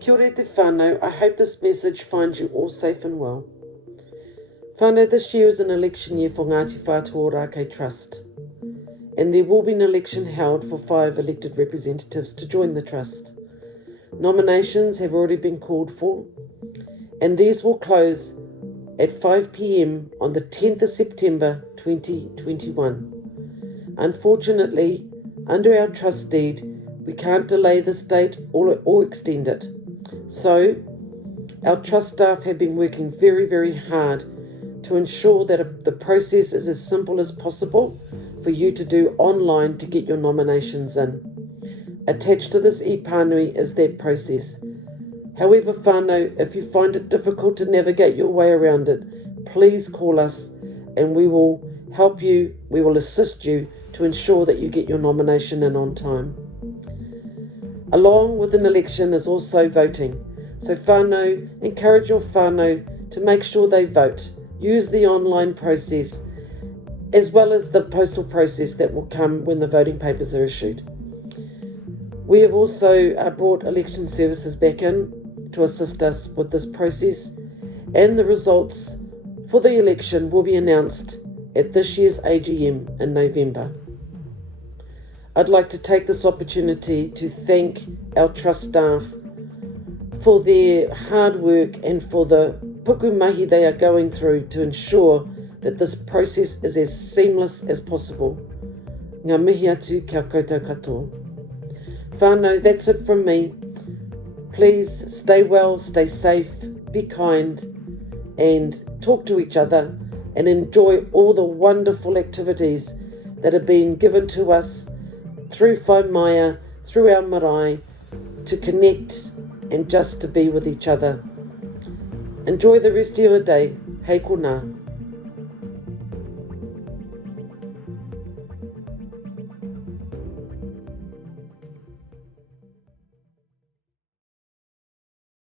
Kia ora te whānau, I hope this message finds you all safe and well. Whānau, this year is an election year for Ngāti Whātua Ōrākei Trust, and there will be an election held for 5 elected representatives to join the Trust. Nominations have already been called for, and these will close at 5 p.m. on the 10th of September 2021. Unfortunately, under our trust deed, we can't delay this date or extend it. So, our trust staff have been working very, very hard to ensure that the process is as simple as possible for you to do online to get your nominations in. Attached to this e-pānui is that process. However, whānau, if you find it difficult to navigate your way around it, please call us and we will help you, we will assist you to ensure that you get your nomination in on time. Along with an election is also voting. So whānau, encourage your whānau to make sure they vote. Use the online process as well as the postal process that will come when the voting papers are issued. We have also brought election services back in to assist us with this process, and the results for the election will be announced at this year's AGM in November. I'd like to take this opportunity to thank our trust staff for their hard work and for the puku mahi they are going through to ensure that this process is as seamless as possible. Ngā mihi atu kia koutou katoa. Whānau, that's it from me. Please stay well, stay safe, be kind, and talk to each other and enjoy all the wonderful activities that have been given to us through whaimaia, through our marae, to connect and just to be with each other. Enjoy the rest of your day. Hei kona.